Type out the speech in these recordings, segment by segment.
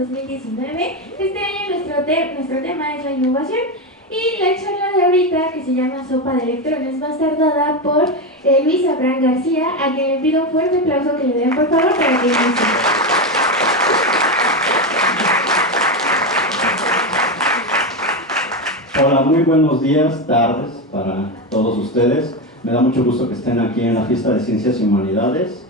2019. Este año nuestro tema es la innovación y la charla de ahorita, que se llama Sopa de Electrones, va a estar dada por Luis Abraham García, a quien le pido un fuerte aplauso que le den por favor para que inicie. Hola, muy buenos días, tardes para todos ustedes. Me da mucho gusto que estén aquí en la Fiesta de Ciencias y Humanidades.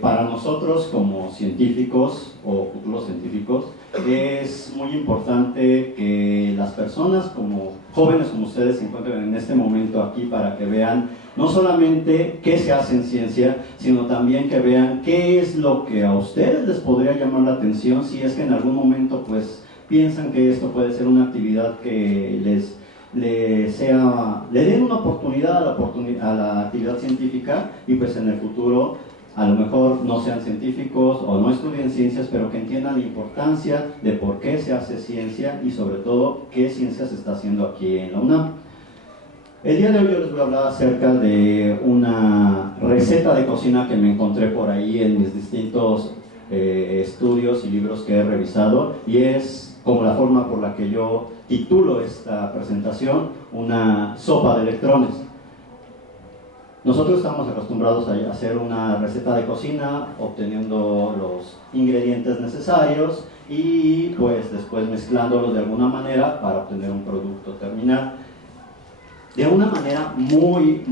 Para nosotros como científicos o futuros científicos es muy importante que las personas como jóvenes como ustedes se encuentren en este momento aquí para que vean no solamente qué se hace en ciencia, sino también que vean qué es lo que a ustedes les podría llamar la atención si es que en algún momento pues piensan que esto puede ser una actividad que le den una oportunidad a la actividad científica y pues en el futuro a lo mejor no sean científicos o no estudien ciencias, pero que entiendan la importancia de por qué se hace ciencia y sobre todo qué ciencia se está haciendo aquí en la UNAM. El día de hoy yo les voy a hablar acerca de una receta de cocina que me encontré por ahí en mis distintos estudios y libros que he revisado, y es como la forma por la que yo titulo esta presentación, una sopa de electrones. Nosotros estamos acostumbrados a hacer una receta de cocina obteniendo los ingredientes necesarios y pues después mezclándolos de alguna manera para obtener un producto terminal. De una manera muy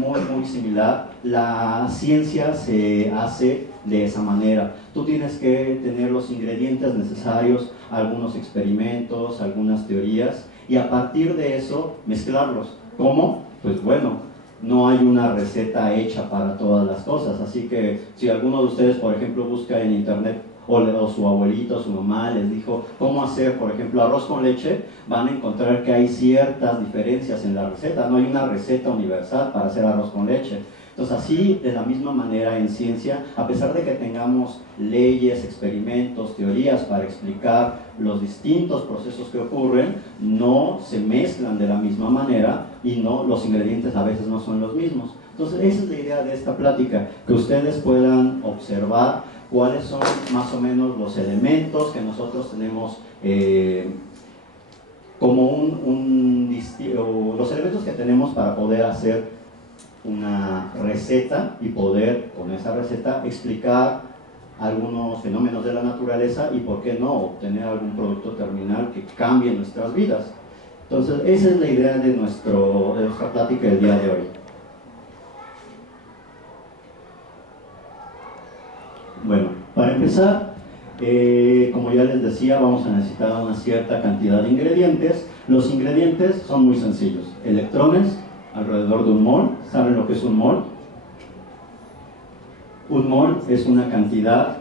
similar, la ciencia se hace de esa manera. Tú tienes que tener los ingredientes necesarios, algunos experimentos, algunas teorías, y a partir de eso mezclarlos. ¿Cómo? Pues bueno, no hay una receta hecha para todas las cosas, así que si alguno de ustedes, por ejemplo, busca en internet o su abuelito o su mamá les dijo cómo hacer, por ejemplo, arroz con leche, van a encontrar que hay ciertas diferencias en la receta. No hay una receta universal para hacer arroz con leche. Entonces así, de la misma manera en ciencia, a pesar de que tengamos leyes, experimentos, teorías para explicar los distintos procesos que ocurren, no se mezclan de la misma manera y los ingredientes a veces no son los mismos. Entonces esa es la idea de esta plática, que ustedes puedan observar cuáles son más o menos los elementos que nosotros tenemos como los elementos que tenemos para poder hacer una receta y poder con esa receta explicar algunos fenómenos de la naturaleza y por qué no obtener algún producto terminal que cambie nuestras vidas. Entonces esa es la idea de nuestra plática del día de hoy. Bueno, para empezar, como ya les decía, vamos a necesitar una cierta cantidad de ingredientes. Los ingredientes son muy sencillos: electrones, alrededor de un mol. ¿Saben lo que es un mol? Un mol es una cantidad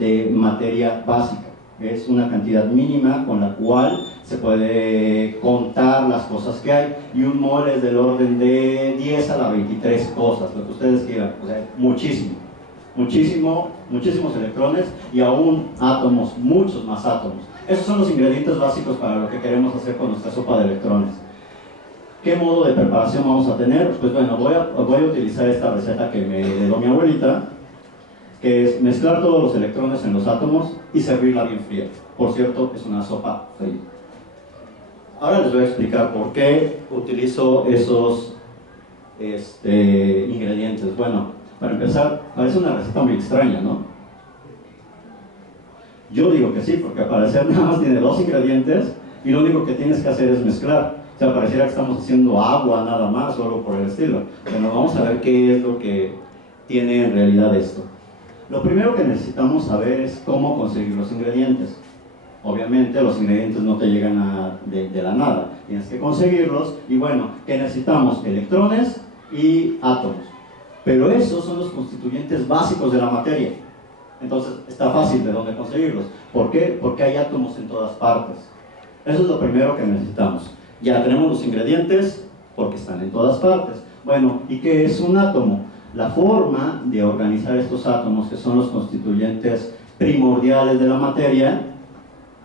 de materia básica, es una cantidad mínima con la cual se puede contar las cosas que hay, y un mol es del orden de 10 a la 23 cosas, lo que ustedes quieran, o sea, muchísimos electrones y aún átomos, muchos más átomos. Esos son los ingredientes básicos para lo que queremos hacer con nuestra sopa de electrones. ¿Qué modo de preparación vamos a tener? Pues bueno, voy a utilizar esta receta que me dio mi abuelita, que es mezclar todos los electrones en los átomos y servirla bien fría. Por cierto, es una sopa fría. Ahora les voy a explicar por qué utilizo esos ingredientes. Bueno, para empezar, parece una receta muy extraña, ¿no? Yo digo que sí, porque al parecer nada más tiene 2 ingredientes y lo único que tienes que hacer es mezclar. O sea, pareciera que estamos haciendo agua nada más o algo por el estilo. Bueno, vamos a ver qué es lo que tiene en realidad esto. Lo primero que necesitamos saber es cómo conseguir los ingredientes. Obviamente los ingredientes no te llegan de la nada, tienes que conseguirlos. Y bueno, ¿qué necesitamos? Electrones y átomos. Pero esos son los constituyentes básicos de la materia. Entonces está fácil de dónde conseguirlos. ¿Por qué? Porque hay átomos en todas partes. Eso es lo primero que necesitamos. Ya tenemos los ingredientes porque están en todas partes. Bueno, ¿y qué es un átomo? La forma de organizar estos átomos, que son los constituyentes primordiales de la materia,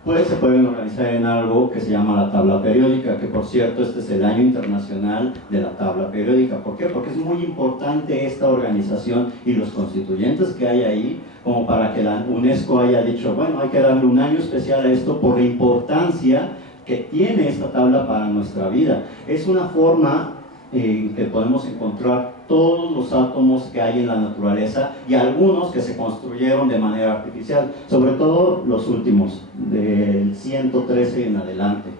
pues se pueden organizar en algo que se llama la tabla periódica, que por cierto este es el año internacional de la tabla periódica. ¿Por qué? Porque es muy importante esta organización y los constituyentes que hay ahí, como para que la UNESCO haya dicho, bueno, hay que darle un año especial a esto por la importancia que tiene esta tabla para nuestra vida. Es una forma en que podemos encontrar todos los átomos que hay en la naturaleza y algunos que se construyeron de manera artificial, sobre todo los últimos, del 113 en adelante.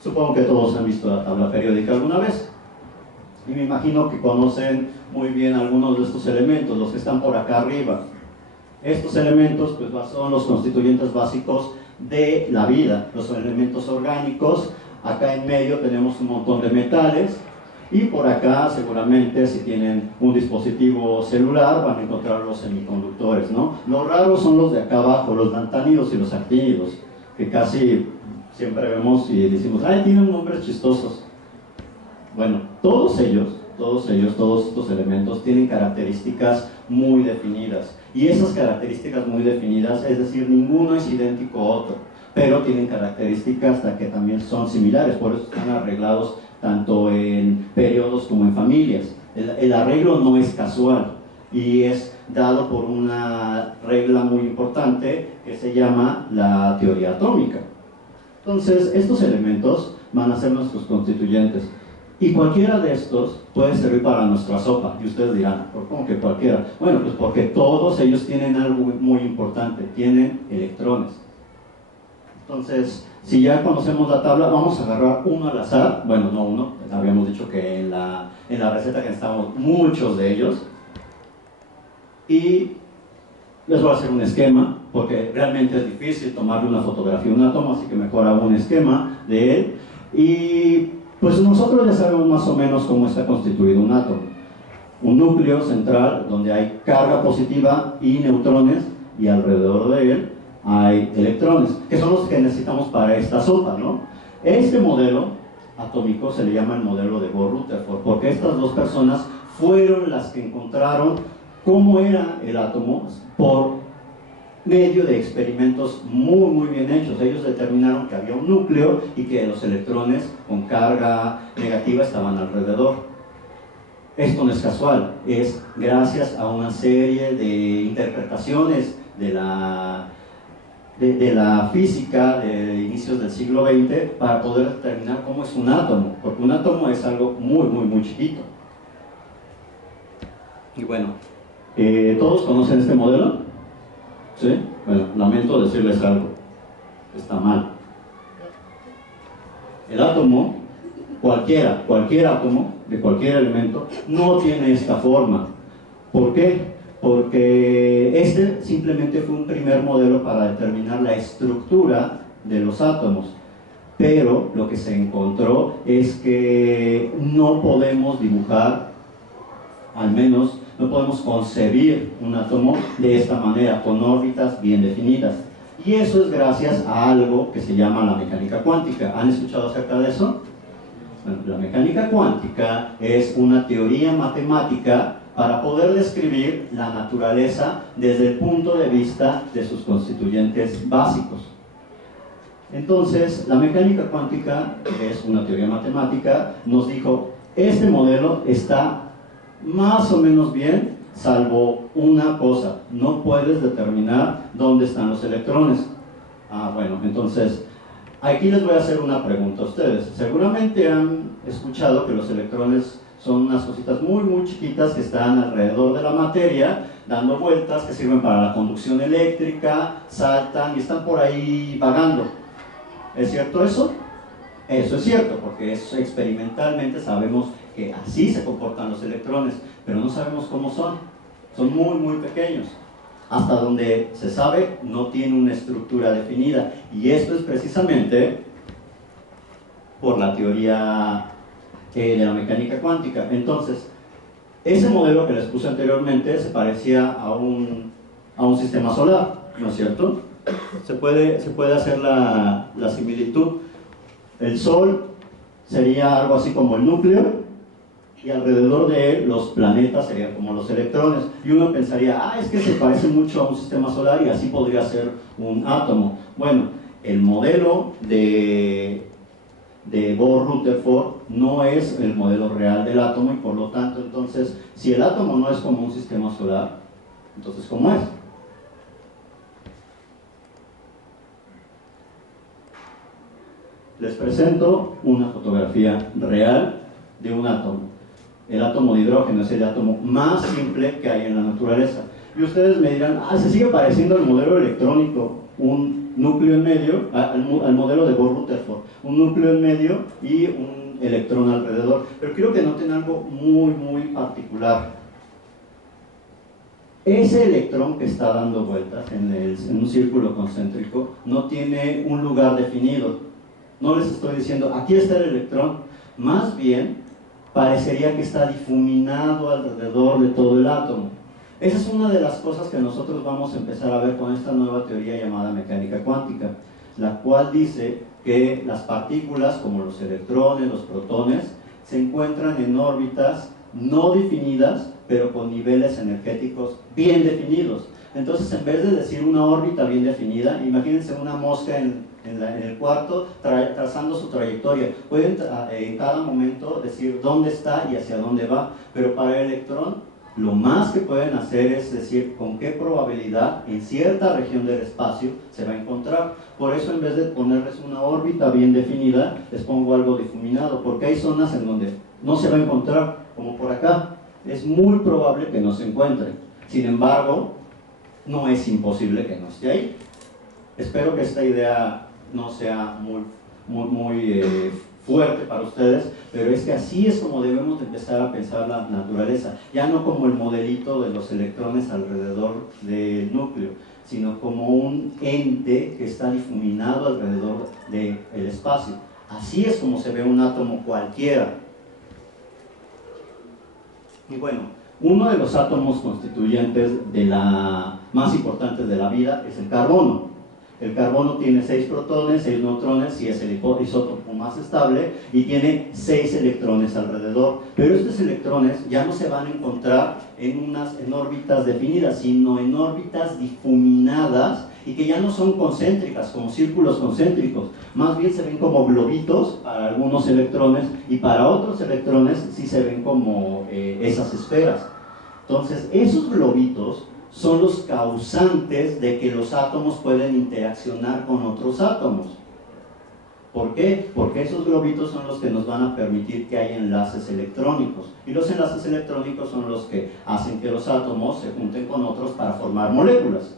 Supongo que todos han visto la tabla periódica alguna vez y me imagino que conocen muy bien algunos de estos elementos, los que están por acá arriba. Estos elementos pues, son los constituyentes básicos de la vida, los elementos orgánicos. Acá en medio tenemos un montón de metales. Y por acá, seguramente, si tienen un dispositivo celular, van a encontrar los semiconductores, ¿no? Los raros son los de acá abajo, los lantánidos y los actínidos, que casi siempre vemos y decimos, ¡ay, tienen nombres chistosos! Bueno, todos estos elementos tienen características muy definidas. Y esas características muy definidas, es decir, ninguno es idéntico a otro, pero tienen características que también son similares, por eso están arreglados tanto en periodos como en familias. El arreglo no es casual y es dado por una regla muy importante que se llama la teoría atómica. Entonces, estos elementos van a ser nuestros constituyentes y cualquiera de estos puede servir para nuestra sopa. Y ustedes dirán, ¿por cómo que cualquiera? Bueno, pues porque todos ellos tienen algo muy importante, tienen electrones. Entonces, si ya conocemos la tabla, vamos a agarrar uno al azar. Bueno, no uno, habíamos dicho que en la receta que necesitamos muchos de ellos. Y les voy a hacer un esquema, porque realmente es difícil tomarle una fotografía a un átomo, así que mejor hago un esquema de él. Y pues nosotros ya sabemos más o menos cómo está constituido un átomo. Un núcleo central donde hay carga positiva y neutrones, y alrededor de él hay electrones, que son los que necesitamos para esta sopa, ¿no? Este modelo atómico se le llama el modelo de Bohr-Rutherford, porque estas dos personas fueron las que encontraron cómo era el átomo por medio de experimentos muy bien hechos. Ellos determinaron que había un núcleo y que los electrones con carga negativa estaban alrededor. Esto no es casual, es gracias a una serie de interpretaciones de la física de inicios del siglo XX para poder determinar cómo es un átomo, porque un átomo es algo muy chiquito. Y bueno, ¿todos conocen este modelo? ¿Sí? Bueno, lamento decirles algo, está mal. El átomo, cualquier átomo de cualquier elemento, no tiene esta forma. ¿Por qué? Porque este simplemente fue un primer modelo para determinar la estructura de los átomos, pero lo que se encontró es que no podemos dibujar, al menos no podemos concebir un átomo de esta manera, con órbitas bien definidas, y eso es gracias a algo que se llama la mecánica cuántica. ¿Han escuchado acerca de eso? Bueno, la mecánica cuántica es una teoría matemática para poder describir la naturaleza desde el punto de vista de sus constituyentes básicos. Entonces, la mecánica cuántica, que es una teoría matemática, nos dijo, este modelo está más o menos bien, salvo una cosa, no puedes determinar dónde están los electrones. Bueno, entonces, aquí les voy a hacer una pregunta a ustedes. Seguramente han escuchado que los electrones son unas cositas muy chiquitas que están alrededor de la materia, dando vueltas, que sirven para la conducción eléctrica, saltan y están por ahí vagando. ¿Es cierto eso? Eso es cierto, porque experimentalmente sabemos que así se comportan los electrones, pero no sabemos cómo son. Son muy pequeños. Hasta donde se sabe, no tiene una estructura definida. Y esto es precisamente por la teoría de la mecánica cuántica. Entonces, ese modelo que les puse anteriormente se parecía a un sistema solar, ¿no es cierto? Se puede hacer la similitud. El Sol sería algo así como el núcleo, y alrededor de él los planetas serían como los electrones. Y uno pensaría, es que se parece mucho a un sistema solar y así podría ser un átomo. Bueno, el modelo de Bohr-Rutherford no es el modelo real del átomo y por lo tanto, entonces, si el átomo no es como un sistema solar, entonces, ¿cómo es? Les presento una fotografía real de un átomo. El átomo de hidrógeno es el átomo más simple que hay en la naturaleza. Y ustedes me dirán, se sigue pareciendo al modelo electrónico, un núcleo en medio, al modelo de Bohr-Rutherford, un núcleo en medio y un electrón alrededor. Pero quiero que noten algo muy, muy particular. Ese electrón que está dando vueltas en un círculo concéntrico no tiene un lugar definido. No les estoy diciendo, aquí está el electrón, más bien parecería que está difuminado alrededor de todo el átomo. Esa es una de las cosas que nosotros vamos a empezar a ver con esta nueva teoría llamada mecánica cuántica, la cual dice que las partículas, como los electrones, los protones, se encuentran en órbitas no definidas, pero con niveles energéticos bien definidos. Entonces, en vez de decir una órbita bien definida, imagínense una mosca en el cuarto trazando su trayectoria. Pueden en cada momento decir dónde está y hacia dónde va, pero para el electrón lo más que pueden hacer es decir con qué probabilidad en cierta región del espacio se va a encontrar. Por eso, en vez de ponerles una órbita bien definida, les pongo algo difuminado, porque hay zonas en donde no se va a encontrar, como por acá. Es muy probable que no se encuentre. Sin embargo, no es imposible que no esté ahí. Espero que esta idea no sea muy fuerte para ustedes, pero es que así es como debemos empezar a pensar la naturaleza, ya no como el modelito de los electrones alrededor del núcleo, sino como un ente que está difuminado alrededor del espacio. Así es como se ve un átomo cualquiera. Y bueno, uno de los átomos constituyentes más importantes de la vida es el carbono. El carbono tiene 6 protones, 6 neutrones y es el isótopo más estable y tiene 6 electrones alrededor. Pero estos electrones ya no se van a encontrar en órbitas definidas, sino en órbitas difuminadas y que ya no son concéntricas, como círculos concéntricos. Más bien se ven como globitos para algunos electrones y para otros electrones sí se ven como esas esferas. Entonces, esos globitos son los causantes de que los átomos pueden interaccionar con otros átomos. ¿Por qué? Porque esos globitos son los que nos van a permitir que haya enlaces electrónicos. Y los enlaces electrónicos son los que hacen que los átomos se junten con otros para formar moléculas.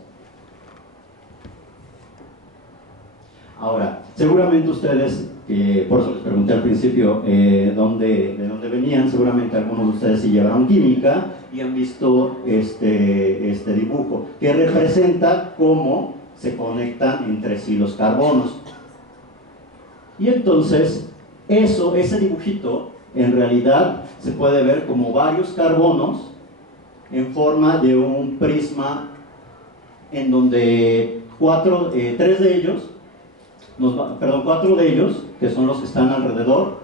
Ahora, seguramente ustedes, por eso les pregunté al principio de dónde venían, seguramente algunos de ustedes sí llevaron química y han visto este dibujo, que representa cómo se conectan entre sí los carbonos. Y entonces, ese dibujito, en realidad, se puede ver como varios carbonos en forma de un prisma en donde 4 de ellos, que son los que están alrededor,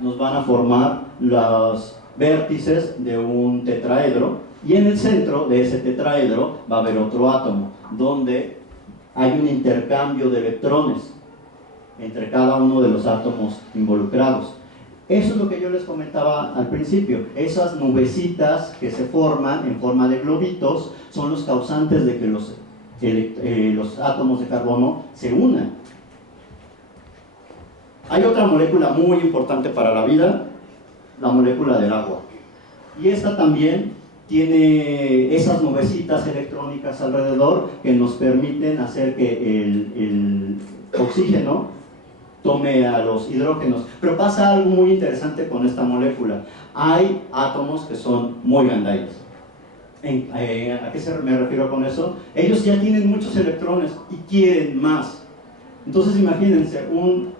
nos van a formar los vértices de un tetraedro, y en el centro de ese tetraedro va a haber otro átomo, donde hay un intercambio de electrones entre cada uno de los átomos involucrados. Eso es lo que yo les comentaba al principio. Esas nubecitas que se forman en forma de globitos son los causantes de que los átomos de carbono se unan. Hay otra molécula muy importante para la vida, la molécula del agua. Y esta también tiene esas nubecitas electrónicas alrededor que nos permiten hacer que el oxígeno tome a los hidrógenos. Pero pasa algo muy interesante con esta molécula. Hay átomos que son muy gandallas. ¿A qué me refiero con eso? Ellos ya tienen muchos electrones y quieren más. Entonces imagínense un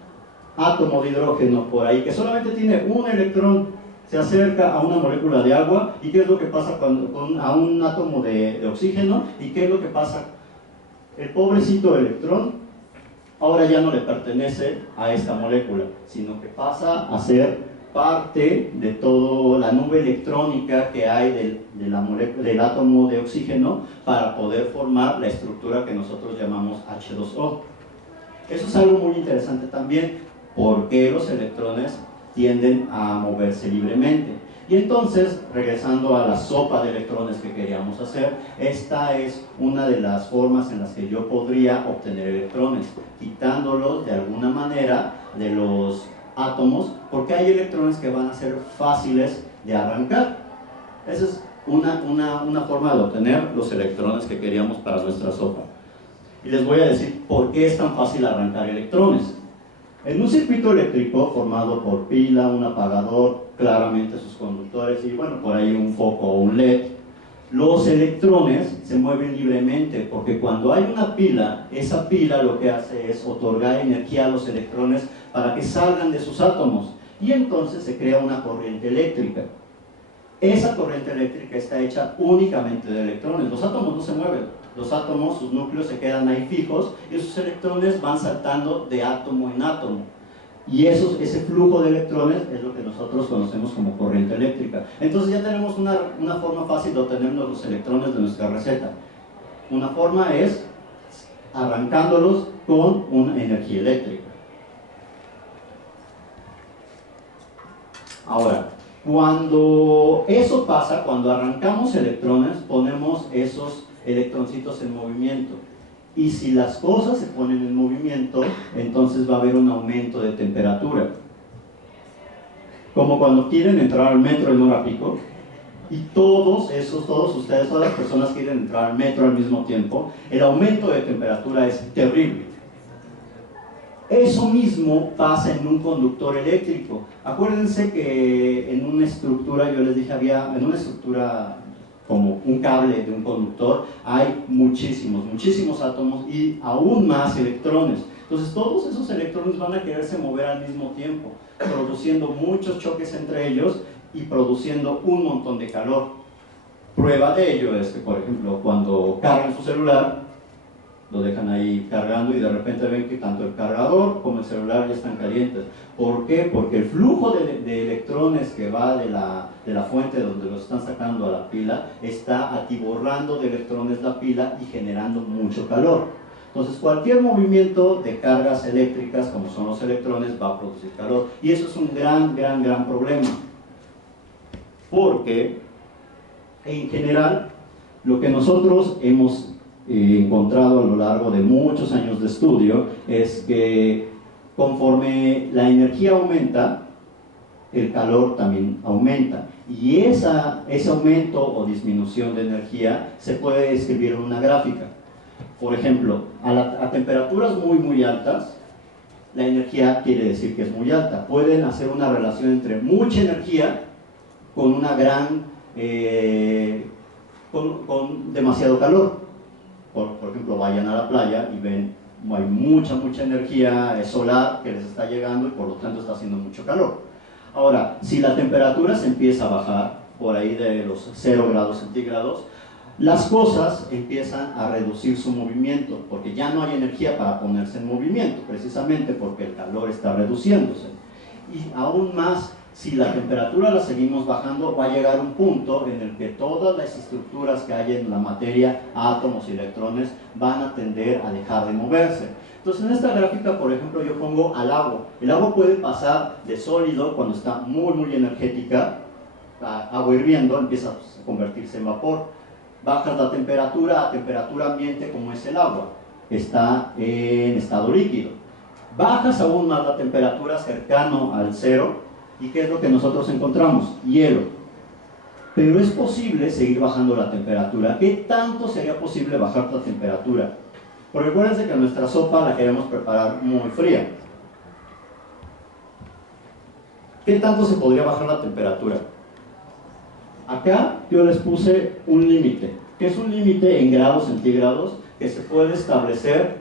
átomo de hidrógeno por ahí que solamente tiene un electrón, se acerca a una molécula de agua, y ¿qué es lo que pasa a un átomo de oxígeno? ¿Y qué es lo que pasa? El pobrecito electrón ahora ya no le pertenece a esta molécula, sino que pasa a ser parte de toda la nube electrónica que hay del átomo de oxígeno para poder formar la estructura que nosotros llamamos H2O. Eso es algo muy interesante también, porque los electrones tienden a moverse libremente. Y entonces, regresando a la sopa de electrones que queríamos hacer, esta es una de las formas en las que yo podría obtener electrones, quitándolos de alguna manera de los átomos, porque hay electrones que van a ser fáciles de arrancar. Esa es una forma de obtener los electrones que queríamos para nuestra sopa. Y les voy a decir por qué es tan fácil arrancar electrones. En un circuito eléctrico formado por pila, un apagador, claramente sus conductores y bueno, por ahí un foco o un LED, los electrones se mueven libremente porque cuando hay una pila, esa pila lo que hace es otorgar energía a los electrones para que salgan de sus átomos y entonces se crea una corriente eléctrica. Esa corriente eléctrica está hecha únicamente de electrones, los átomos no se mueven. Los átomos, sus núcleos se quedan ahí fijos y esos electrones van saltando de átomo en átomo. Y ese flujo de electrones es lo que nosotros conocemos como corriente eléctrica. Entonces ya tenemos una forma fácil de obtener los electrones de nuestra receta. Una forma es arrancándolos con una energía eléctrica. Ahora, cuando eso pasa, cuando arrancamos electrones, ponemos esos electroncitos en movimiento. Y si las cosas se ponen en movimiento, entonces va a haber un aumento de temperatura. Como cuando quieren entrar al metro en hora pico, y todos ustedes, todas las personas quieren entrar al metro al mismo tiempo, el aumento de temperatura es terrible. Eso mismo pasa en un conductor eléctrico. Acuérdense que en una estructura, yo les dije, en una estructura como un cable de un conductor, hay muchísimos átomos y aún más electrones. Entonces todos esos electrones van a quererse mover al mismo tiempo, produciendo muchos choques entre ellos y produciendo un montón de calor. Prueba de ello es que, por ejemplo, cuando cargan su celular, lo dejan ahí cargando y de repente ven que tanto el cargador como el celular ya están calientes. ¿Por qué? Porque el flujo de electrones que va de la fuente donde los están sacando a la pila está atiborrando de electrones la pila y generando mucho calor. Entonces cualquier movimiento de cargas eléctricas como son los electrones va a producir calor y eso es un gran problema, porque en general lo que nosotros hemos encontrado a lo largo de muchos años de estudio es que conforme la energía aumenta, el calor también aumenta y ese aumento o disminución de energía se puede describir en una gráfica. Por ejemplo, a temperaturas muy altas, la energía quiere decir que es muy alta. Pueden hacer una relación entre mucha energía con una con demasiado calor. Por ejemplo, vayan a la playa y ven, hay mucha energía solar que les está llegando y por lo tanto está haciendo mucho calor. Ahora, si la temperatura se empieza a bajar, por ahí de los 0 grados centígrados, las cosas empiezan a reducir su movimiento, porque ya no hay energía para ponerse en movimiento, precisamente porque el calor está reduciéndose. Y aún más, si la temperatura la seguimos bajando, va a llegar un punto en el que todas las estructuras que hay en la materia, átomos y electrones, van a tender a dejar de moverse. Entonces en esta gráfica, por ejemplo, yo pongo al agua. El agua puede pasar de sólido cuando está muy energética, agua hirviendo, empieza a convertirse en vapor. Bajas la temperatura a temperatura ambiente como es el agua, está en estado líquido. Bajas aún más la temperatura cercano al cero, ¿y qué es lo que nosotros encontramos? Hielo. Pero es posible seguir bajando la temperatura. ¿Qué tanto sería posible bajar la temperatura? Porque acuérdense que nuestra sopa la queremos preparar muy fría. ¿Qué tanto se podría bajar la temperatura? Acá yo les puse un límite, que es un límite en grados centígrados que se puede establecer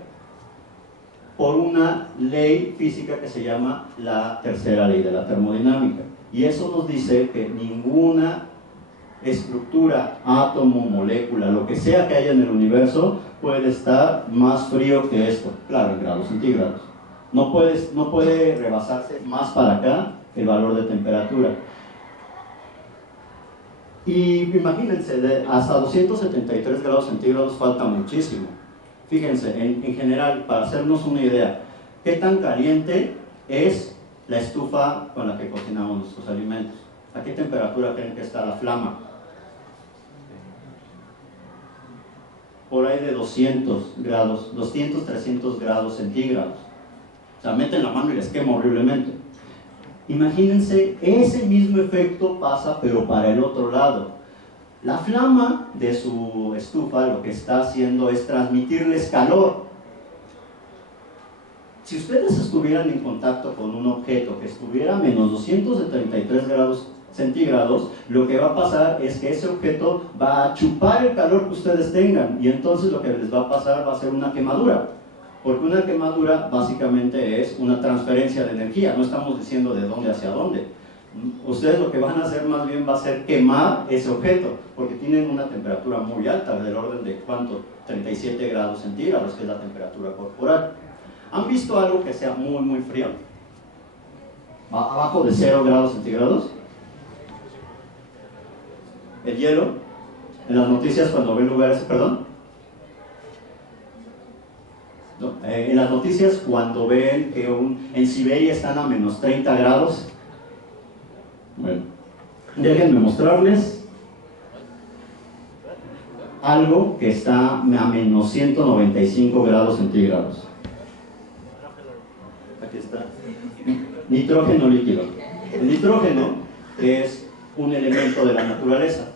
por una ley física que se llama la tercera ley de la termodinámica. Y eso nos dice que ninguna estructura, átomo, molécula, lo que sea que haya en el universo, puede estar más frío que esto, claro, en grados centígrados. No puede rebasarse más para acá el valor de temperatura. Y imagínense, hasta 273 grados centígrados falta muchísimo. Fíjense, en general, para hacernos una idea, ¿Qué tan caliente es la estufa con la que cocinamos nuestros alimentos? ¿A qué temperatura creen que está la flama? Por ahí de 200 grados, 200, 300 grados centígrados. O sea, meten la mano y les quema horriblemente. Imagínense, ese mismo efecto pasa, pero para el otro lado. La flama de su estufa lo que está haciendo es transmitirles calor. Si ustedes estuvieran en contacto con un objeto que estuviera a menos 273 grados centígrados, lo que va a pasar es que ese objeto va a chupar el calor que ustedes tengan, y entonces lo que les va a pasar va a ser una quemadura, porque una quemadura básicamente es una transferencia de energía. No estamos diciendo de dónde hacia dónde. Ustedes lo que van a hacer más bien va a ser quemar ese objeto, porque tienen una temperatura muy alta, del orden de ¿cuánto? 37 grados centígrados, que es la temperatura corporal. ¿Han visto algo que sea muy muy frío? ¿Abajo de 0 grados centígrados? El hielo, en las noticias cuando ven lugares, perdón, no, en las noticias cuando ven que en Siberia están a menos 30 grados, bueno, déjenme mostrarles algo que está a menos 195 grados centígrados. Aquí está, nitrógeno líquido. El nitrógeno es un elemento de la naturaleza.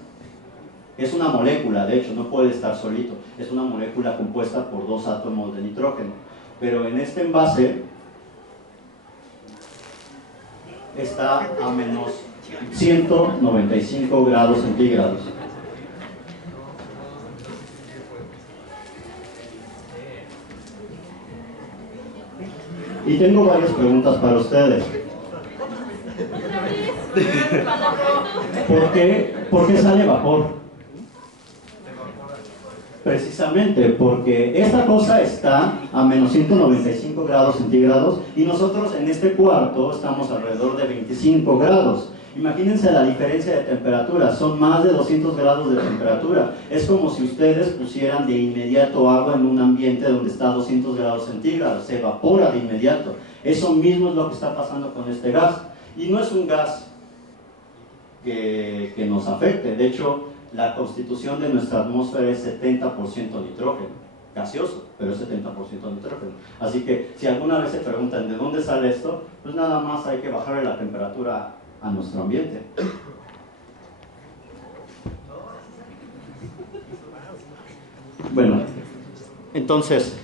Es una molécula, de hecho, no puede estar solito. Es una molécula compuesta por 2 átomos de nitrógeno. Pero en este envase está a menos 195 grados centígrados. Y tengo varias preguntas para ustedes. ¿Por qué sale vapor? Precisamente porque esta cosa está a menos 195 grados centígrados y nosotros en este cuarto estamos alrededor de 25 grados. Imagínense la diferencia de temperatura, son más de 200 grados de temperatura. Es como si ustedes pusieran de inmediato agua en un ambiente donde está a 200 grados centígrados, se evapora de inmediato. Eso mismo es lo que está pasando con este gas. Y no es un gas que nos afecte. De hecho, la constitución de nuestra atmósfera es 70% nitrógeno, gaseoso, pero es 70% nitrógeno. Así que si alguna vez se preguntan de dónde sale esto, pues nada más hay que bajarle la temperatura a nuestro ambiente. Bueno, entonces,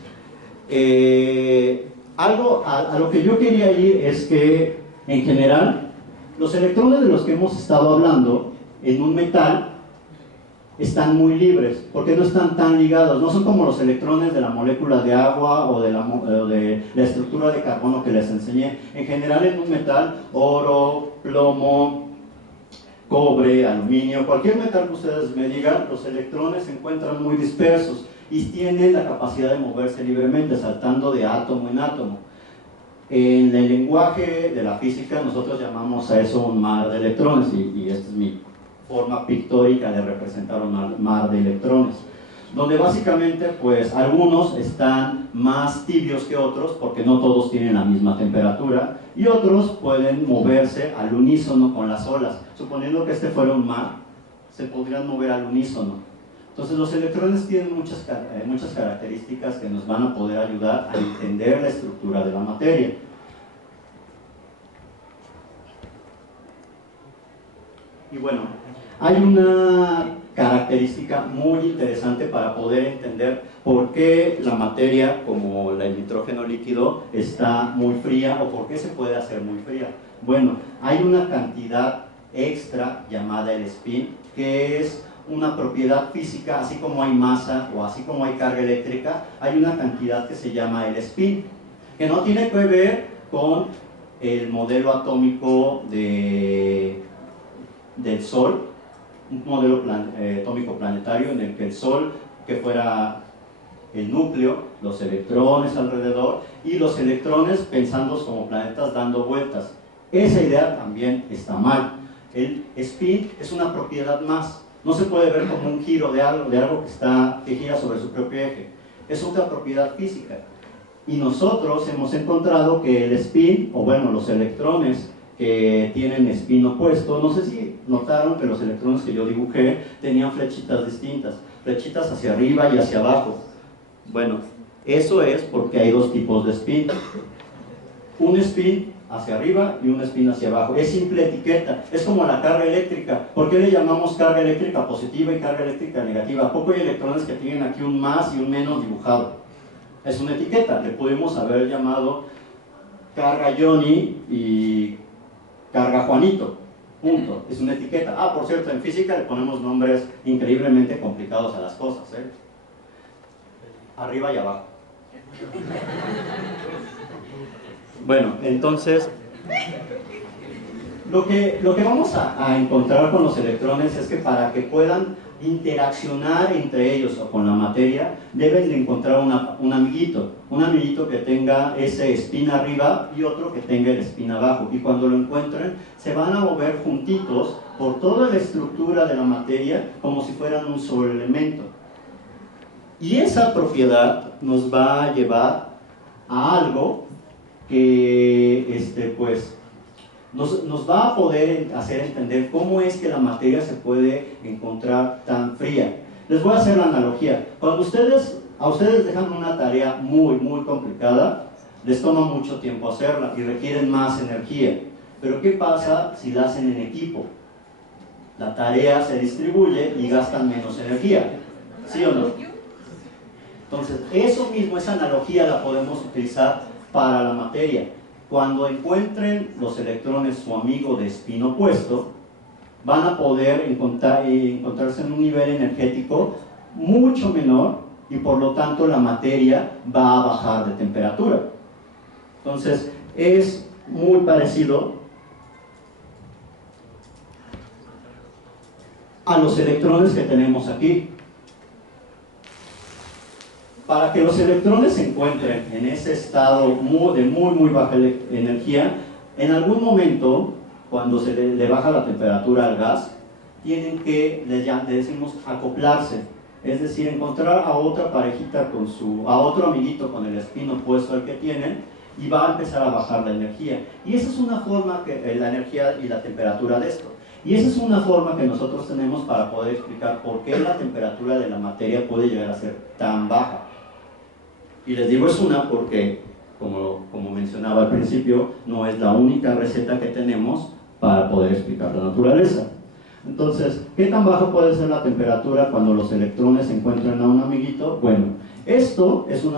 a lo que yo quería ir es que, en general, los electrones de los que hemos estado hablando en un metal están muy libres, porque no están tan ligados, no son como los electrones de la molécula de agua o de la estructura de carbono que les enseñé. En general en un metal, oro, plomo, cobre, aluminio, cualquier metal que ustedes me digan, los electrones se encuentran muy dispersos y tienen la capacidad de moverse libremente, saltando de átomo en átomo. En el lenguaje de la física nosotros llamamos a eso un mar de electrones, y esta es mi forma pictórica de representar un mar de electrones, donde básicamente pues algunos están más tibios que otros porque no todos tienen la misma temperatura, y otros pueden moverse al unísono con las olas. Suponiendo que este fuera un mar, se podrían mover al unísono. Entonces los electrones tienen muchas características que nos van a poder ayudar a entender la estructura de la materia. Y bueno, hay una característica muy interesante para poder entender por qué la materia, como el nitrógeno líquido, está muy fría, o por qué se puede hacer muy fría. Bueno, hay una cantidad extra llamada el spin, que es una propiedad física. Así como hay masa o así como hay carga eléctrica, hay una cantidad que se llama el spin, que no tiene que ver con el modelo atómico del Sol, un modelo atómico planetario en el que el Sol, que fuera el núcleo, los electrones alrededor, y los electrones pensando como planetas dando vueltas. Esa idea también está mal. El spin es una propiedad más. No se puede ver como un giro de algo que gira sobre su propio eje. Es otra propiedad física. Y nosotros hemos encontrado que el spin, o bueno, los electrones que tienen spin opuesto, no sé si notaron que los electrones que yo dibujé tenían flechitas distintas, flechitas hacia arriba y hacia abajo. Bueno, eso es porque hay dos tipos de spin. Un spin hacia arriba y un spin hacia abajo. Es simple etiqueta, es como la carga eléctrica. ¿Por qué le llamamos carga eléctrica positiva y carga eléctrica negativa? ¿A poco hay electrones que tienen aquí un más y un menos dibujado? Es una etiqueta, le pudimos haber llamado carga Johnny y carga Juanito, punto, es una etiqueta. Ah, por cierto, en física le ponemos nombres increíblemente complicados a las cosas, ¿eh? Arriba y abajo. Bueno, entonces, lo que vamos a encontrar con los electrones es que para que puedan interaccionar entre ellos o con la materia, deben de encontrar un amiguito que tenga ese spin arriba y otro que tenga el spin abajo, y cuando lo encuentren se van a mover juntitos por toda la estructura de la materia como si fueran un solo elemento, y esa propiedad nos va a llevar a algo que nos va a poder hacer entender cómo es que la materia se puede encontrar tan fría. Les voy a hacer la analogía. Cuando a ustedes dejan una tarea muy complicada, les toma mucho tiempo hacerla y requieren más energía. Pero ¿qué pasa si la hacen en equipo? La tarea se distribuye y gastan menos energía, ¿sí o no? Entonces, eso mismo, esa analogía la podemos utilizar para la materia. Cuando encuentren los electrones su amigo de spin opuesto, van a poder encontrarse en un nivel energético mucho menor y por lo tanto la materia va a bajar de temperatura. Entonces es muy parecido a los electrones que tenemos aquí. Para que los electrones se encuentren en ese estado de muy baja energía, en algún momento, cuando se le baja la temperatura al gas, tienen que, le decimos, acoplarse, es decir, encontrar a otra parejita a otro amiguito con el spin opuesto al que tienen, y va a empezar a bajar la energía. Y esa es una forma, la energía y la temperatura de esto. Y esa es una forma que nosotros tenemos para poder explicar por qué la temperatura de la materia puede llegar a ser tan baja. Y les digo es una porque, como mencionaba al principio, no es la única receta que tenemos para poder explicar la naturaleza. Entonces, ¿qué tan baja puede ser la temperatura cuando los electrones se encuentran a un amiguito? Bueno, esto es un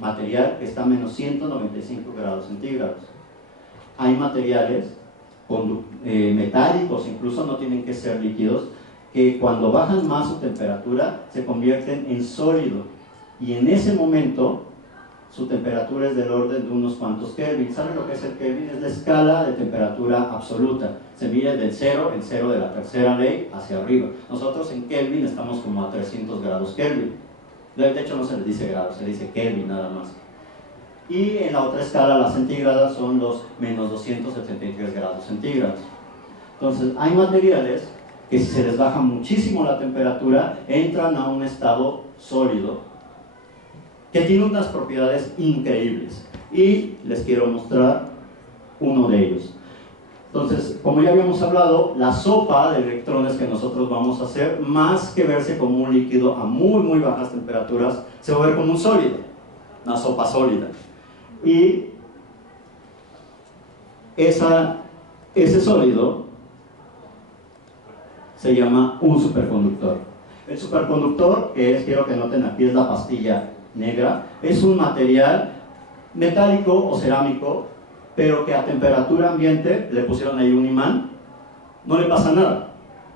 material que está a menos 195 grados centígrados. Hay materiales metálicos, incluso no tienen que ser líquidos, que cuando bajan más su temperatura se convierten en sólido. Y en ese momento su temperatura es del orden de unos cuantos Kelvin. ¿Saben lo que es el Kelvin? Es la escala de temperatura absoluta. Se mide del 0, el 0 de la tercera ley, hacia arriba. Nosotros en Kelvin estamos como a 300 grados Kelvin. De hecho no se les dice grados, se dice Kelvin nada más. Y en la otra escala, la centígrada, son los menos 273 grados centígrados. Entonces hay materiales que si se les baja muchísimo la temperatura, entran a un estado sólido, que tiene unas propiedades increíbles, y les quiero mostrar uno de ellos. Entonces, como ya habíamos hablado, la sopa de electrones que nosotros vamos a hacer, más que verse como un líquido a muy bajas temperaturas, se va a ver como un sólido, una sopa sólida. Y ese sólido se llama un superconductor. El superconductor, quiero que noten aquí, es la pastilla negra, es un material metálico o cerámico, pero que a temperatura ambiente le pusieron ahí un imán, no le pasa nada,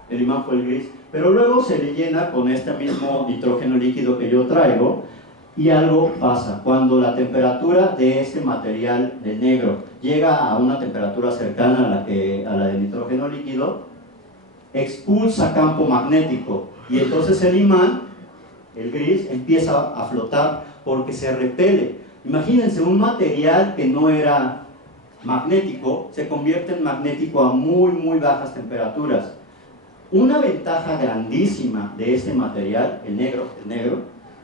el imán fue el gris, pero luego se le llena con este mismo nitrógeno líquido que yo traigo, y algo pasa. Cuando la temperatura de este material de negro llega a una temperatura cercana a la de nitrógeno líquido, expulsa campo magnético, y entonces el imán, el gris, empieza a flotar porque se repele. Imagínense, un material que no era magnético se convierte en magnético a muy bajas temperaturas. Una ventaja grandísima de este material, el negro,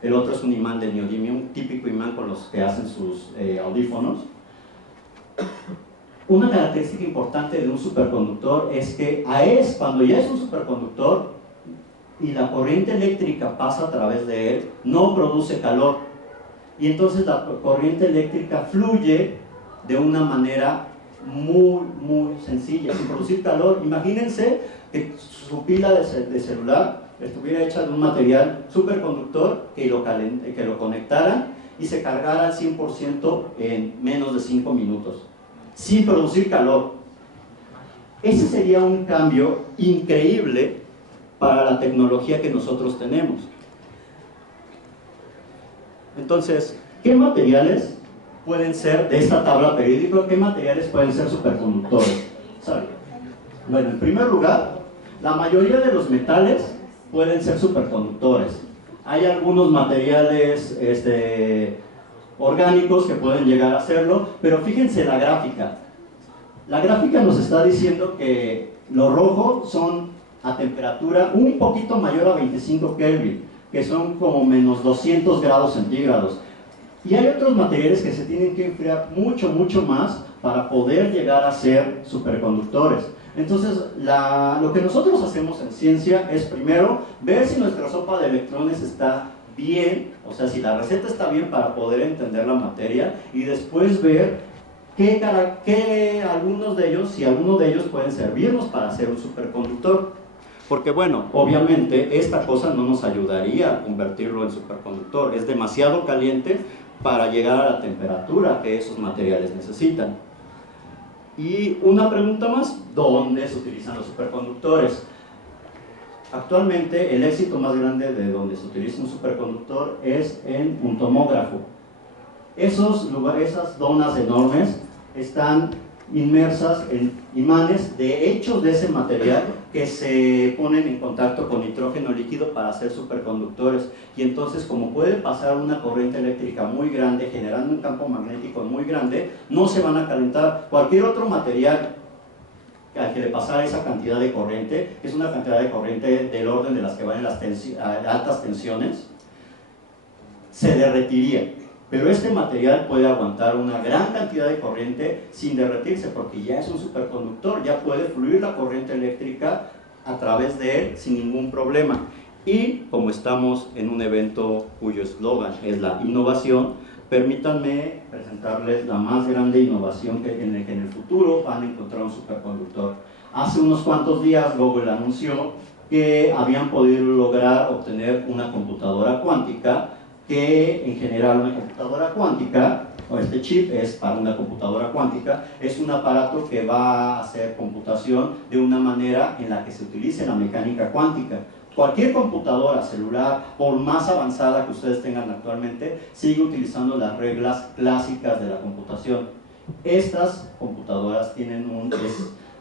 el otro es un imán de neodimio, un típico imán con los que hacen sus audífonos. Una característica importante de un superconductor es que cuando ya es un superconductor y la corriente eléctrica pasa a través de él, no produce calor, y entonces la corriente eléctrica fluye de una manera muy sencilla, sin producir calor. Imagínense que su pila de celular estuviera hecha de un material superconductor que lo conectaran y se cargara al 100% en menos de 5 minutos, sin producir calor. Ese sería un cambio increíble para la tecnología que nosotros tenemos. Entonces, ¿qué materiales pueden ser de esta tabla periódica? ¿Qué materiales pueden ser superconductores? ¿Sabe? Bueno, en primer lugar, la mayoría de los metales pueden ser superconductores. Hay algunos materiales orgánicos que pueden llegar a hacerlo, pero fíjense la gráfica. La gráfica nos está diciendo que los rojos son a temperatura un poquito mayor a 25 Kelvin, que son como menos 200 grados centígrados. Y hay otros materiales que se tienen que enfriar mucho más para poder llegar a ser superconductores. Entonces, lo que nosotros hacemos en ciencia es primero ver si nuestra sopa de electrones está bien, o sea, si la receta está bien para poder entender la materia, y después ver si alguno de ellos pueden servirnos para ser un superconductor. Porque bueno, obviamente esta cosa no nos ayudaría a convertirlo en superconductor, es demasiado caliente para llegar a la temperatura que esos materiales necesitan. Y una pregunta más, ¿dónde se utilizan los superconductores? Actualmente el éxito más grande de donde se utiliza un superconductor es en un tomógrafo. Esas donas enormes están inmersas en imanes hechos de ese material que se ponen en contacto con nitrógeno líquido para ser superconductores, y entonces como puede pasar una corriente eléctrica muy grande generando un campo magnético muy grande, no se van a calentar. Cualquier otro material al que le pasara esa cantidad de corriente, que es una cantidad de corriente del orden de las que van en las altas tensiones, se derretiría. Pero este material puede aguantar una gran cantidad de corriente sin derretirse, porque ya es un superconductor, ya puede fluir la corriente eléctrica a través de él sin ningún problema. Y como estamos en un evento cuyo eslogan es la innovación, permítanme presentarles la más grande innovación en la que en el futuro van a encontrar un superconductor. Hace unos cuantos días Google anunció que habían podido lograr obtener una computadora cuántica, que en general una computadora cuántica, o este chip es para una computadora cuántica, es un aparato que va a hacer computación de una manera en la que se utilice la mecánica cuántica. Cualquier computadora celular, por más avanzada que ustedes tengan actualmente, sigue utilizando las reglas clásicas de la computación. Estas computadoras tienen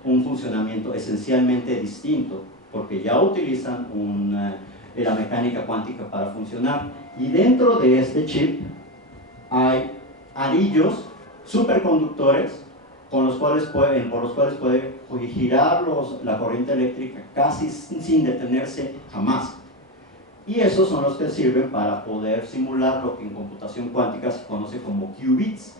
un funcionamiento esencialmente distinto, porque ya utilizan la mecánica cuántica para funcionar. Y dentro de este chip hay anillos superconductores por los cuales puede girar la corriente eléctrica casi sin detenerse jamás. Y esos son los que sirven para poder simular lo que en computación cuántica se conoce como qubits.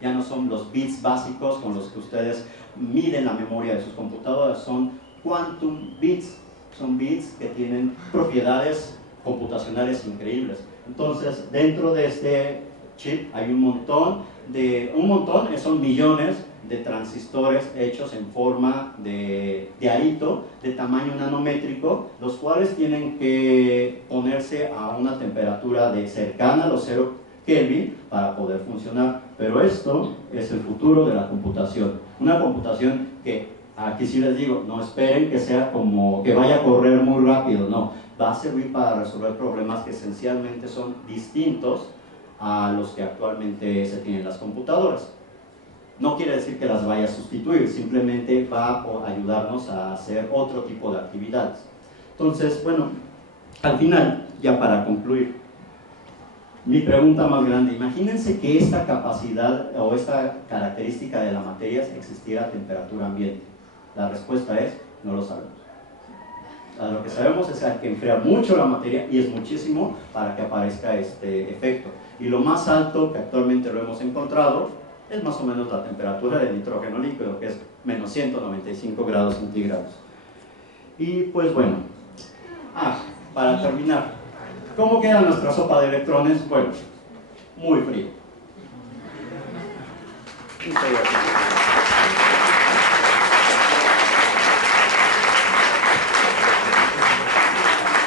Ya no son los bits básicos con los que ustedes miden la memoria de sus computadoras, son quantum bits. Son bits que tienen propiedades computacionales increíbles. Entonces, dentro de este chip hay son millones de transistores hechos en forma de arito, de tamaño nanométrico, los cuales tienen que ponerse a una temperatura cercana a los 0 Kelvin para poder funcionar. Pero esto es el futuro de la computación. Una computación que, aquí sí les digo, no esperen que sea como que vaya a correr muy rápido, no, va a servir para resolver problemas que esencialmente son distintos a los que actualmente se tienen las computadoras. No quiere decir que las vaya a sustituir, simplemente va a ayudarnos a hacer otro tipo de actividades. Entonces, bueno, al final, ya para concluir, mi pregunta más grande, imagínense que esta capacidad o esta característica de la materia existiera a temperatura ambiente. La respuesta es, no lo sabemos. Lo que sabemos es que hay que enfriar mucho la materia, y es muchísimo, para que aparezca este efecto. Y lo más alto que actualmente lo hemos encontrado es más o menos la temperatura del nitrógeno líquido, que es menos 195 grados centígrados. Y pues bueno, para terminar, ¿cómo queda nuestra sopa de electrones? Bueno, muy fría. Muchas gracias.